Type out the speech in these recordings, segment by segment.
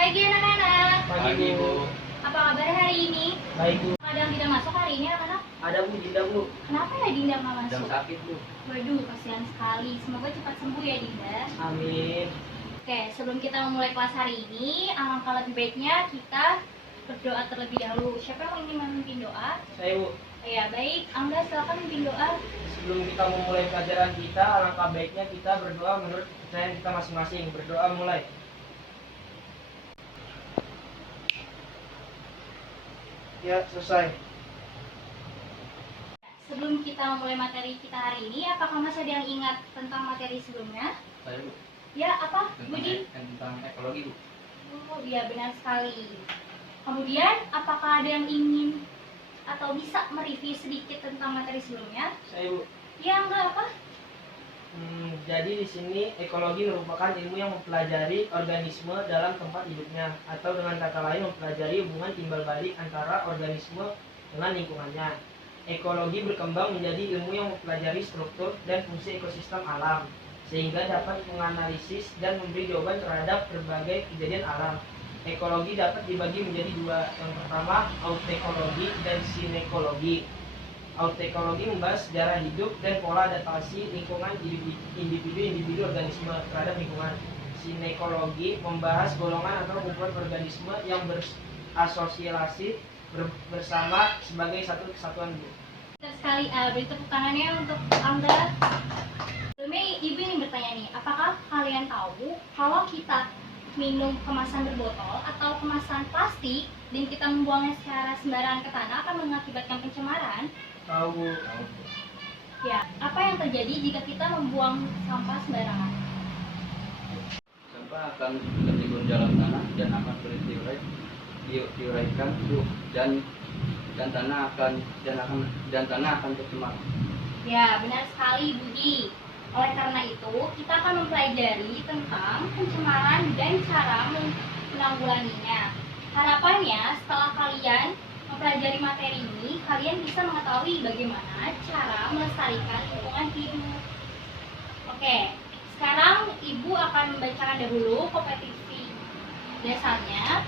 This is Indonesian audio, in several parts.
Pagi anak-anak. Pagi Bu. Apa kabar hari ini? Baik Bu. Ada yang tidak masuk hari ini anak-anak? Ada Bu, Dinda Bu. Kenapa ya Dinda nggak masuk? Sedang sakit Bu. Waduh, kasihan sekali. Semoga cepat sembuh ya Dinda. Amin. Oke, sebelum kita memulai kelas hari ini, alangkah lebih baiknya kita berdoa terlebih dahulu. Siapa yang ingin memimpin doa? Saya Bu. Ya baik, Angga silakan memimpin doa. Sebelum kita memulai pelajaran kita, alangkah baiknya kita berdoa menurut kepercayaan kita masing-masing. Berdoa mulai. Ya, selesai. Sebelum kita memulai materi kita hari ini, apakah masih ada yang ingat tentang materi sebelumnya? Saya Bu. Ya, apa? Budi? Tentang ekologi Bu. Oh iya, benar sekali. Kemudian, apakah ada yang ingin atau bisa mereview sedikit tentang materi sebelumnya? Saya Bu. Ya, enggak apa? Jadi di sini ekologi merupakan ilmu yang mempelajari organisme dalam tempat hidupnya, atau dengan kata lain mempelajari hubungan timbal balik antara organisme dengan lingkungannya. Ekologi berkembang menjadi ilmu yang mempelajari struktur dan fungsi ekosistem alam, sehingga dapat menganalisis dan memberi jawaban terhadap berbagai kejadian alam. Ekologi dapat dibagi menjadi dua. Yang pertama, autekologi dan sinekologi. Autekologi membahas sejarah hidup dan pola adaptasi lingkungan individu organisme terhadap lingkungan. Sinekologi membahas golongan atau kumpulan organisme yang berasosiasi bersama sebagai satu kesatuan. Benar sekali, beri tepuk tangannya untuk Anda. Sebelumnya Ibu ingin bertanya nih, apakah kalian tahu kalau kita minum kemasan berbotol atau kemasan plastik dan kita membuangnya secara sembarangan ke tanah akan mengakibatkan pencemaran? Tahu Bu. Ya, apa yang terjadi jika kita membuang sampah sembarangan? Sampah akan tertimbun dalam tanah dan akan sulit diuraikan dan tanah akan tercemar. Ya, benar sekali Budi. Oleh karena itu, kita akan mempelajari tentang pencemaran dan cara menanggulanginya. Harapannya, setelah kalian mempelajari materi ini, kalian bisa mengetahui bagaimana cara melestarikan lingkungan hidup. Oke, sekarang Ibu akan membacakan dahulu kompetisi dasarnya.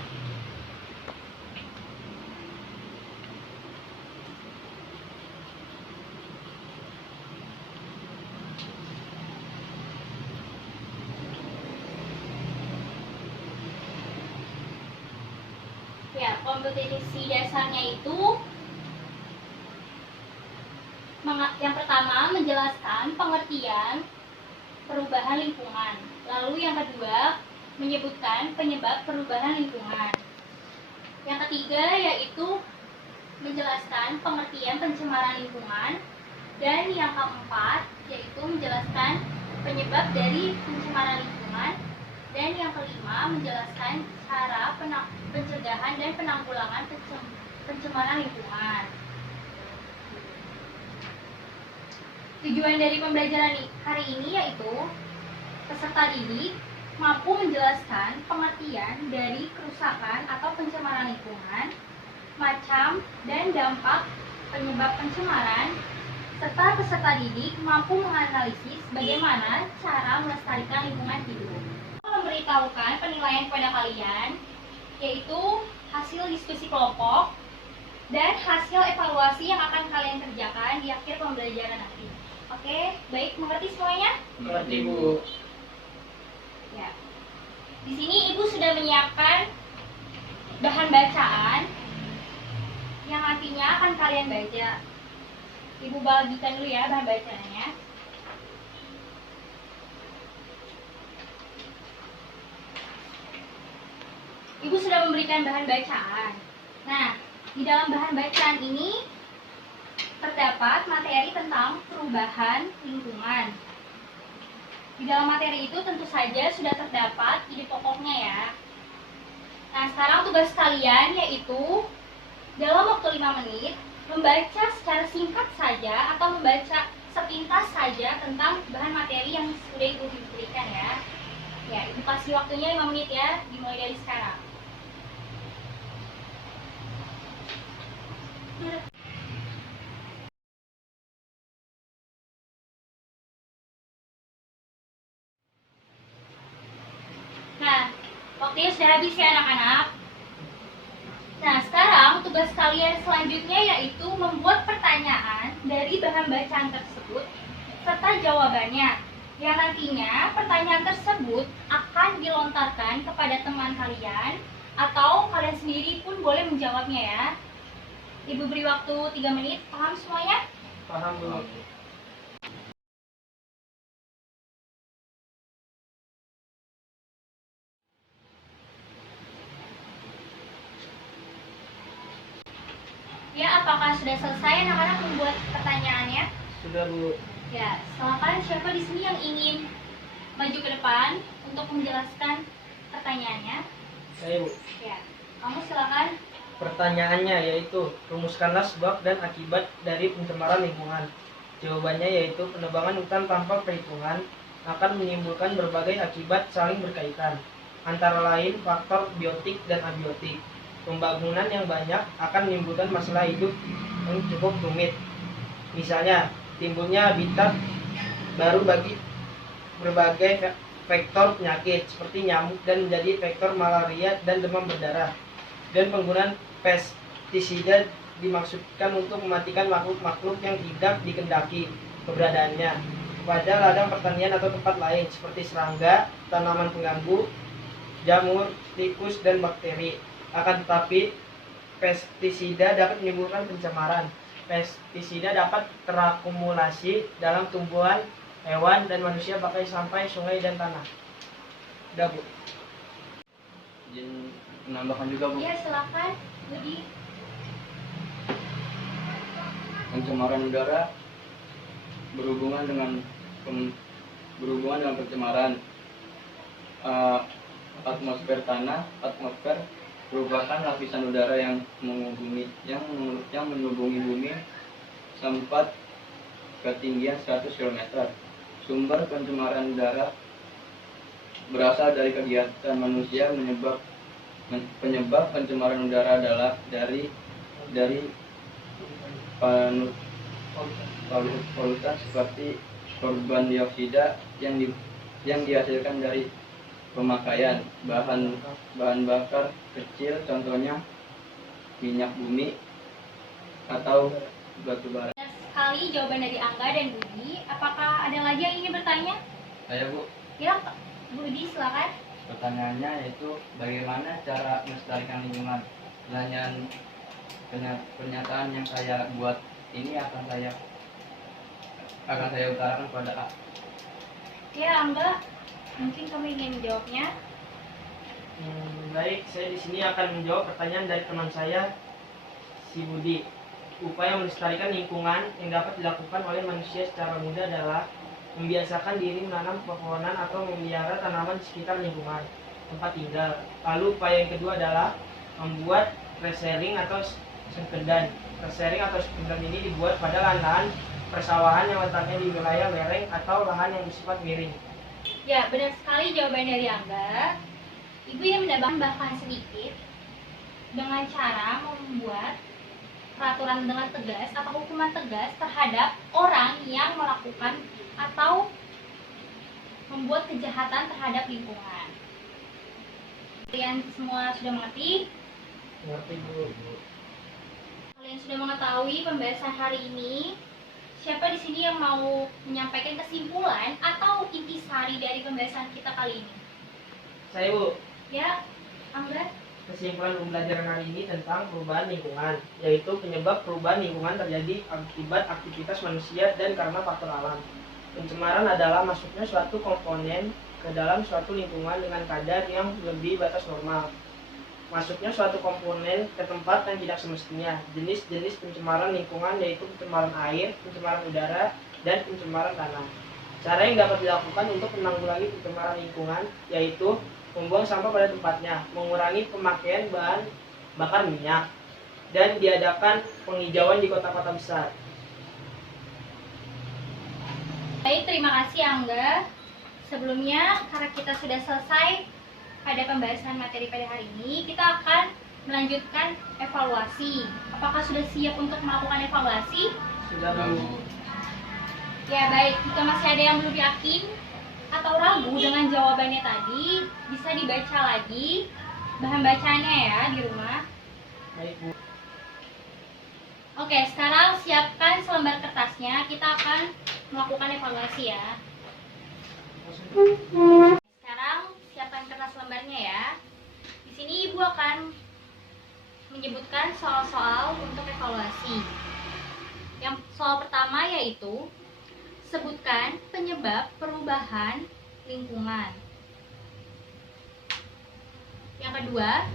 Ya, kompetisi dasarnya itu yang pertama menjelaskan pengertian perubahan lingkungan. Lalu yang kedua menyebutkan penyebab perubahan lingkungan. Yang ketiga yaitu menjelaskan pengertian pencemaran lingkungan. Dan yang keempat yaitu menjelaskan penyebab dari pencemaran lingkungan. Dan yang kelima menjelaskan cara pencegahan dan penanggulangan pencemaran lingkungan. Tujuan dari pembelajaran hari ini yaitu peserta didik mampu menjelaskan pengertian dari kerusakan atau pencemaran lingkungan, macam dan dampak penyebab pencemaran, serta peserta didik mampu menganalisis bagaimana cara melestarikan lingkungan hidup. Memberitahukan penilaian kepada kalian yaitu hasil diskusi kelompok dan hasil evaluasi yang akan kalian kerjakan di akhir pembelajaran nanti. Oke, baik, mengerti semuanya? Mengerti Bu. Ya. Di sini Ibu sudah menyiapkan bahan bacaan yang nantinya akan kalian baca. Ibu bagikan dulu ya bahan bacaannya. Ibu sudah memberikan bahan bacaan. Nah, di dalam bahan bacaan ini terdapat materi tentang perubahan lingkungan. Di dalam materi itu tentu saja sudah terdapat ide pokoknya ya. Nah, sekarang tugas kalian yaitu dalam waktu 5 menit membaca secara singkat saja atau membaca sepintas saja tentang bahan materi yang sudah Ibu berikan ya. Ya, Ibu kasih waktunya 5 menit ya, dimulai dari sekarang. Nah, Waktunya sudah habis ya anak-anak. Nah, sekarang tugas kalian selanjutnya yaitu membuat pertanyaan dari bahan bacaan tersebut serta jawabannya. Yang nantinya pertanyaan tersebut akan dilontarkan kepada teman kalian atau kalian sendiri pun boleh menjawabnya ya. Ibu beri waktu 3 menit, paham semuanya? Paham Bu. Ya, apakah sudah selesai anak-anak membuat pertanyaannya? Sudah Bu. Ya, silakan siapa di sini yang ingin maju ke depan untuk menjelaskan pertanyaannya? Saya Bu. Ya, kamu silakan. Pertanyaannya yaitu, rumuskanlah sebab dan akibat dari pencemaran lingkungan. Jawabannya yaitu penebangan hutan tanpa perhitungan akan menimbulkan berbagai akibat saling berkaitan, antara lain faktor biotik dan abiotik. Pembangunan yang banyak akan menimbulkan masalah hidup yang cukup rumit. Misalnya, timbulnya habitat baru bagi berbagai vektor penyakit seperti nyamuk dan menjadi vektor malaria dan demam berdarah. Dan penggunaan pestisida dimaksudkan untuk mematikan makhluk-makhluk yang tidak dikehendaki keberadaannya pada ladang pertanian atau tempat lain seperti serangga, tanaman pengganggu, jamur, tikus, dan bakteri. Akan tetapi, pestisida dapat menimbulkan pencemaran. Pestisida dapat terakumulasi dalam tumbuhan, hewan, dan manusia bahkan sampai sungai dan tanah. Udah Bu. Izin menambahkan juga Bu, Ya, silakan, Budi. pencemaran udara berhubungan dengan pencemaran atmosfer tanah. Atmosfer merupakan lapisan udara yang menghubungi bumi sempat ketinggian 100 km. Sumber pencemaran udara berasal dari kegiatan manusia. Penyebab pencemaran udara adalah dari polutan seperti karbon dioksida yang dihasilkan dari pemakaian bahan bakar kecil, contohnya minyak bumi atau batu bara. Sekali jawaban dari Angga dan Budi. Apakah ada lagi yang ingin bertanya? Saya Bu, Ya, Budi silakan. pertanyaannya yaitu bagaimana cara melestarikan lingkungan. Pernyataan yang saya buat ini akan saya utarakan pada A. Ya, Angga, mungkin kamu ingin menjawabnya. Baik, saya di sini akan menjawab pertanyaan dari teman saya, si Budi. Upaya melestarikan lingkungan yang dapat dilakukan oleh manusia secara mudah adalah membiasakan diri menanam pepohonan atau memelihara tanaman di sekitar lingkungan tempat tinggal. Lalu upaya yang kedua adalah membuat resering atau sekedan. Resering atau sekedan ini dibuat pada lahan-lahan persawahan yang letaknya di wilayah lereng atau lahan yang bersifat miring. Ya, benar sekali jawaban dari Angga. Ibu yang menambahkan sedikit dengan cara membuat peraturan dengan tegas atau hukuman tegas terhadap orang yang melakukan atau membuat kejahatan terhadap lingkungan. Kalian semua sudah mengerti? Ngerti Bu. Kalian sudah mengetahui pembahasan hari ini. Siapa di sini yang mau menyampaikan kesimpulan atau intisari dari pembahasan kita kali ini? Saya Bu. Ya, Angga. Kesimpulan pembelajaran hari ini tentang perubahan lingkungan, yaitu penyebab perubahan lingkungan terjadi akibat aktivitas manusia dan karena faktor alam. Pencemaran adalah masuknya suatu komponen ke dalam suatu lingkungan dengan kadar yang lebih batas normal. Masuknya suatu komponen ke tempat yang tidak semestinya. Jenis-jenis pencemaran lingkungan yaitu pencemaran air, pencemaran udara, dan pencemaran tanah. Cara yang dapat dilakukan untuk menanggulangi pencemaran lingkungan yaitu membuang sampah pada tempatnya, mengurangi pemakaian bahan bakar minyak, dan diadakan penghijauan di kota-kota besar. Baik, terima kasih Angga. Sebelumnya, karena kita sudah selesai pada pembahasan materi pada hari ini, kita akan melanjutkan evaluasi. Apakah sudah siap untuk melakukan evaluasi? Sudah Bu. Ya baik, jika masih ada yang belum yakin atau ragu dengan jawabannya tadi, bisa dibaca lagi bahan bacaannya ya di rumah. Baik, Bu. Oke, sekarang siapkan selembar kertasnya. Kita akan melakukan evaluasi ya. Sekarang siapkan kertas lembarnya ya. Di sini Ibu akan menyebutkan soal-soal untuk evaluasi. Yang soal pertama yaitu sebutkan penyebab perubahan lingkungan. Yang kedua,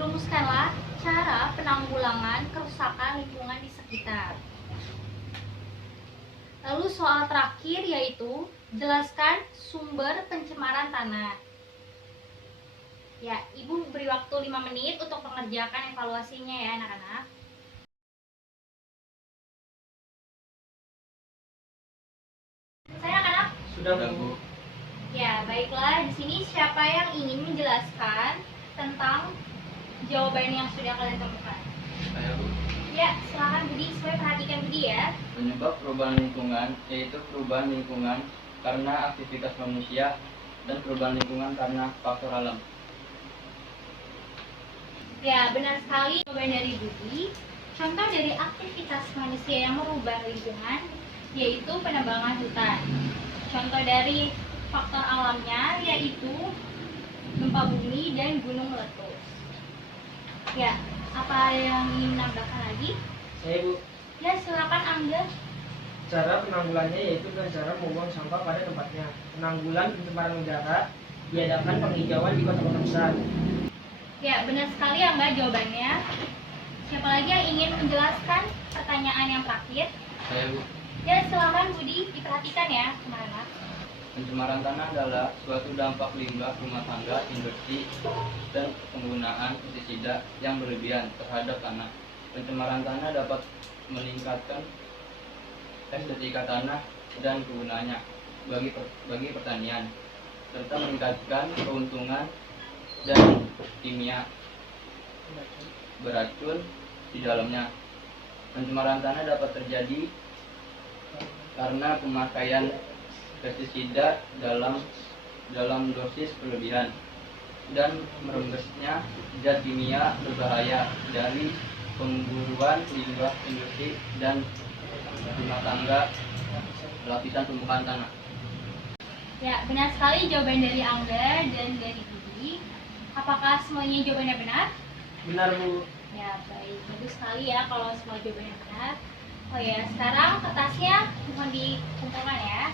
rumuskanlah cara penanggulangan kerusakan lingkungan di sekitar. Lalu soal terakhir yaitu jelaskan sumber pencemaran tanah. Ya, Ibu beri waktu 5 menit untuk mengerjakan evaluasinya ya anak-anak. Saya anak-anak? Sudah, Bu. Ya, baiklah. Di sini siapa yang ingin menjelaskan tentang jawaban yang sudah kalian temukan? Saya, Bu. Ya, silakan Budi. Supaya perhatikan Budi ya. Penyebab perubahan lingkungan yaitu perubahan lingkungan karena aktivitas manusia dan perubahan lingkungan karena faktor alam. Ya, benar sekali jawaban dari Budi. Contoh dari aktivitas manusia yang merubah lingkungan yaitu penebangan hutan. Contoh dari faktor alamnya yaitu gempa bumi dan gunung meletus. Ya, apa yang ingin menambahkan lagi? Saya, Bu. Ya, silakan Angga. Cara penanggulannya yaitu dengan cara membuang sampah pada tempatnya. Penanggulan pencemaran udara diadakan penghijauan di kota-kota besar. Ya, benar sekali Angga jawabannya. Siapa lagi yang ingin menjelaskan pertanyaan yang terakhir? Saya, Bu. Ya, silakan Budi, diperhatikan ya, anak-anak. Pencemaran tanah adalah suatu dampak limbah rumah tangga, industri, dan penggunaan pestisida yang berlebihan terhadap tanah. Pencemaran tanah dapat meningkatkan estetika tanah dan kegunaannya bagi pertanian, serta meningkatkan keuntungan dan kimia beracun di dalamnya. Pencemaran tanah dapat terjadi karena pemakaian pestisida dalam dosis berlebihan dan merembesnya zat kimia berbahaya dari pemburuan limbah industri dan rumah tangga lapisan permukaan tanah. Ya, benar sekali jawaban dari Angga dan dari Budi. Apakah semuanya jawabannya benar? Benar, Bu. Ya, baik. Bagus sekali ya kalau semua jawabannya benar. Oh ya, sekarang kertasnya mohon dikumpulkan ya.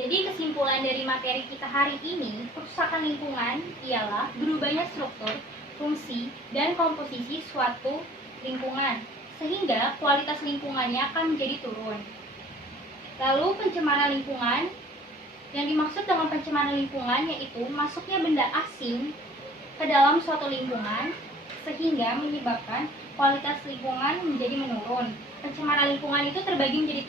Jadi kesimpulan dari materi kita hari ini, kerusakan lingkungan ialah berubahnya struktur, fungsi, dan komposisi suatu lingkungan, sehingga kualitas lingkungannya akan menjadi turun. Lalu pencemaran lingkungan, yang dimaksud dengan pencemaran lingkungan yaitu masuknya benda asing ke dalam suatu lingkungan, sehingga menyebabkan kualitas lingkungan menjadi menurun. Pencemaran lingkungan itu terbagi menjadi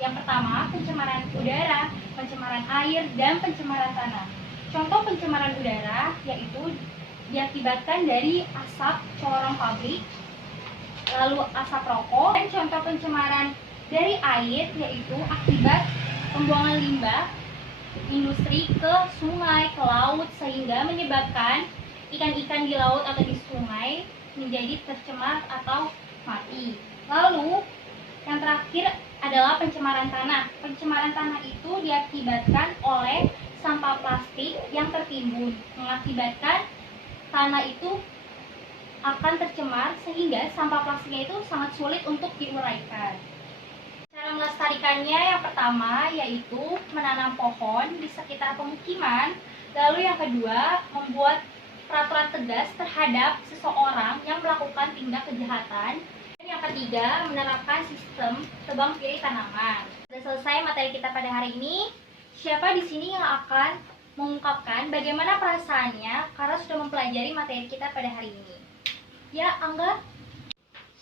3. Yang pertama, pencemaran udara, pencemaran air, dan pencemaran tanah. Contoh pencemaran udara yaitu diakibatkan dari asap corong pabrik, lalu asap rokok, dan contoh pencemaran dari air yaitu akibat pembuangan limbah industri ke sungai, ke laut, sehingga menyebabkan ikan-ikan di laut atau di sungai menjadi tercemar atau mati. Lalu yang terakhir adalah pencemaran tanah. Pencemaran tanah itu diakibatkan oleh sampah plastik yang tertimbun, mengakibatkan tanah itu akan tercemar sehingga sampah plastiknya itu sangat sulit untuk diuraikan. Cara melestarikannya yang pertama yaitu menanam pohon di sekitar pemukiman. Lalu yang kedua, membuat peraturan tegas terhadap seseorang yang melakukan tindak kejahatan. Dan yang ketiga, menerapkan sistem tebang pilih tanaman. Sudah selesai materi kita pada hari ini. Siapa di sini yang akan mengungkapkan bagaimana perasaannya karena sudah mempelajari materi kita pada hari ini? Ya, Angga?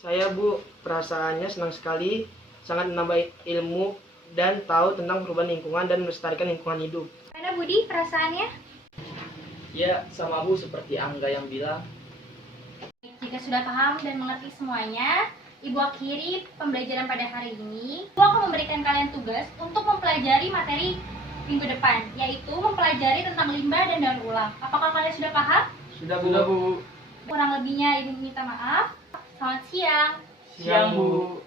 Saya, Bu, perasaannya senang sekali, sangat menambah ilmu dan tahu tentang perubahan lingkungan dan melestarikan lingkungan hidup. Mana Budi perasaannya? Ya, sama Bu seperti Angga yang bilang. Jika sudah paham dan mengerti semuanya, Ibu akhiri pembelajaran pada hari ini. Ibu akan memberikan kalian tugas untuk mempelajari materi minggu depan, yaitu mempelajari tentang limbah dan daur ulang. Apakah kalian sudah paham? Sudah Sudah, Bu. Bu. Kurang lebihnya Ibu minta maaf. Selamat siang. Siang Bu.